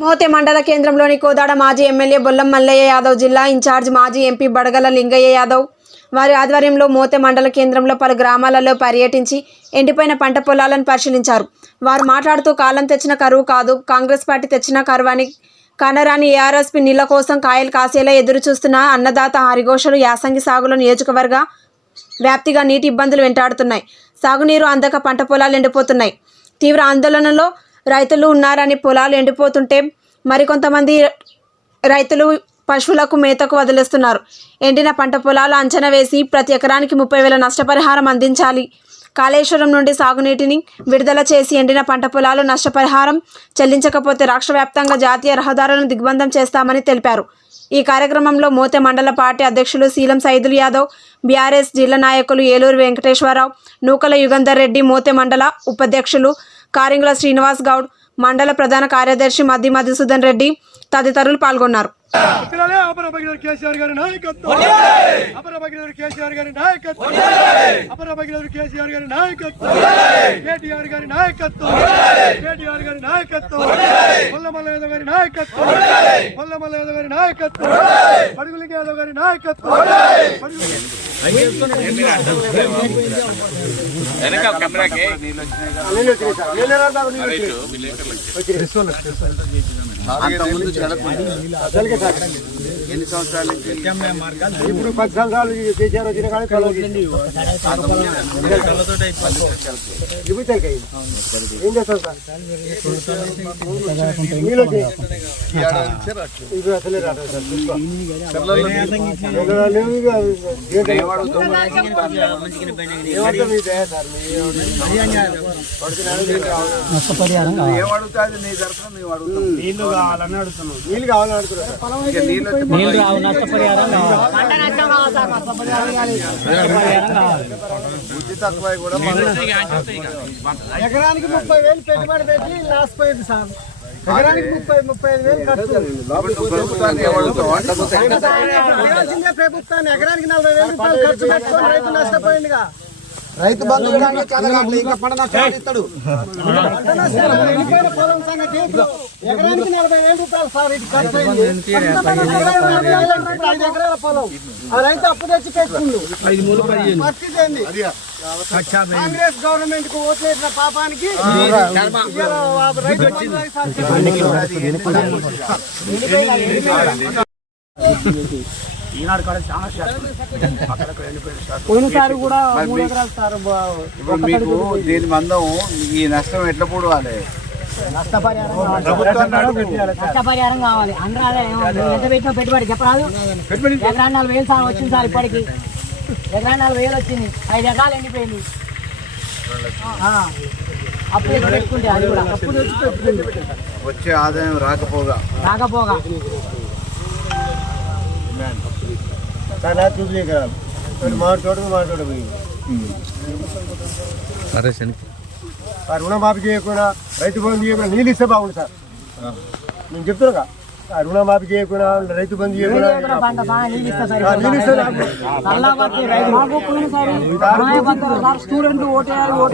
మోతే మండల కేంద్రంలోని కోదాడ మాజీ ఎమ్మెల్యే బొల్లం మల్లయ్య యాదవ్ జిల్లా ఇన్ఛార్జ్ మాజీ ఎంపీ బడగల లింగయ్య యాదవ్ వారి ఆధ్వర్యంలో మోతే మండల కేంద్రంలో పలు గ్రామాలలో పర్యటించి ఎండిపోయిన పంట పొలాలను పరిశీలించారు. వారు మాట్లాడుతూ కాలం తెచ్చిన కరువు కాదు కాంగ్రెస్ పార్టీ తెచ్చిన కరువు అని కనరాని ఏఆర్ఎస్పీ నీళ్ళ కోసం కాయలు కాసేలా ఎదురు చూస్తున్న అన్నదాత హరిఘోషలు యాసంగి సాగులో నియోజకవర్గ వ్యాప్తిగా నీటి ఇబ్బందులు వెంటాడుతున్నాయి. సాగునీరు అందక పంట పొలాలు ఎండిపోతున్నాయి. తీవ్ర ఆందోళనలో రైతులు ఉన్నారని పొలాలు ఎండిపోతుంటే మరికొంతమంది రైతులు పశువులకు మేతకు వదిలేస్తున్నారు. ఎండిన పంట పొలాలు అంచనా వేసి ప్రతి ఎకరానికి ముప్పై వేల నష్టపరిహారం అందించాలి. కాళేశ్వరం నుండి సాగునీటిని విడుదల చేసి ఎండిన పంట పొలాలు నష్టపరిహారం చెల్లించకపోతే రాష్ట్ర వ్యాప్తంగా జాతీయ రహదారులను దిగ్బంధం చేస్తామని తెలిపారు. ఈ కార్యక్రమంలో మోతే మండల పార్టీ అధ్యక్షులు సీలం సైదుల్ యాదవ్ బీఆర్ఎస్ జిల్లా నాయకులు ఏలూరు వెంకటేశ్వరరావు నూకల యుగంధర్ రెడ్డి మోతే మండల ఉపాధ్యక్షులు కారింగుల శ్రీనివాస్ గౌడ్ మండల ప్రధాన కార్యదర్శి మద్ది మధుసూదన్ రెడ్డి తదితరులు పాల్గొన్నారు. పిల్లలే అపర భగీరథ కేసీఆర్ గారి నాయకత్వం. ఎన్ని సంవత్సరాల? నుంచి ఇప్పుడు పది సంవత్సరాలు చేశారు వచ్చిన కానీ ఏం చేస్తాం సార్ అసలే రాదు సార్ నష్టపరిహారం ఏమడుగుతుంది నీ తరఫున మేము అడుగుతాం నీళ్ళు కావాలని అడుగుతున్నాం నీళ్ళు కావాలని అడుగుతున్నాం బుద్ధి తక్కువ కూడా ఎకరానికి ముప్పై వేలు పెట్టుబడి పెట్టి లాస్ పోయింది సార్. ముప్పై ముప్పై ఐదు వేలు ఖర్చు. ప్రభుత్వాన్ని. ఎకరానికి నలభై వేలు రూపాయలు ఖర్చు పెట్టుకొని రైతు నష్టపోయిందిగా. రైతు బంధు ఎకరానికి నలభై రూపాయలు సార్ ఇది ఖర్చు అయింది. ఎకరానికి నలభై వేలు అంటే ఇప్పుడు ఐదు ఎకరాల పొలం. ఆ రైతు అప్పు తెచ్చి పెట్టుకుండు పరిస్థితి ఏంది? కాంగ్రెస్ గవర్నమెంట్కు ఓట్లేసిన పాపానికి ఇవాళ రైతు బంధు సార్ పోయినసారి కూడా మూడు ఎకరాలు సార్ ఇప్పుడు మీకు దీని మందం ఈ నష్టం ఎట్లా పూడవాలి నష్టపరిహారం కావాలి. అందరూ ఎంత పెట్టిన పెట్టుబడి చెప్పరాదు. ఎకరా నాలుగు వేలు సార్ వచ్చింది సార్ ఇప్పటికి. ఎకరా నాలుగు వేలు వచ్చింది. ఐదు ఎకరాలు ఎండిపోయింది. ఆ, అప్పు తెచ్చి పెట్టుకుంటే అది కూడా. అప్పు తెచ్చి పెట్టుకుంది వచ్చే ఆదాయం రాకపోగా. రాకపోగా. ఎకరాలు రుణమాఫీ చేయకుండా రైతు బంధు చేయకుండా నీళ్ళు ఇస్తే బాగుంది సార్ నేను చెప్తున్నా ఆ రుణమాఫీ చేయకుండా రైతు బంధు చేయకుండా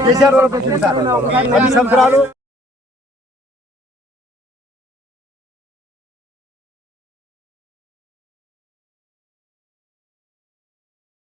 కేసీఆర్ వాళ్ళకి వచ్చింది సార్ పది సంవత్సరాలు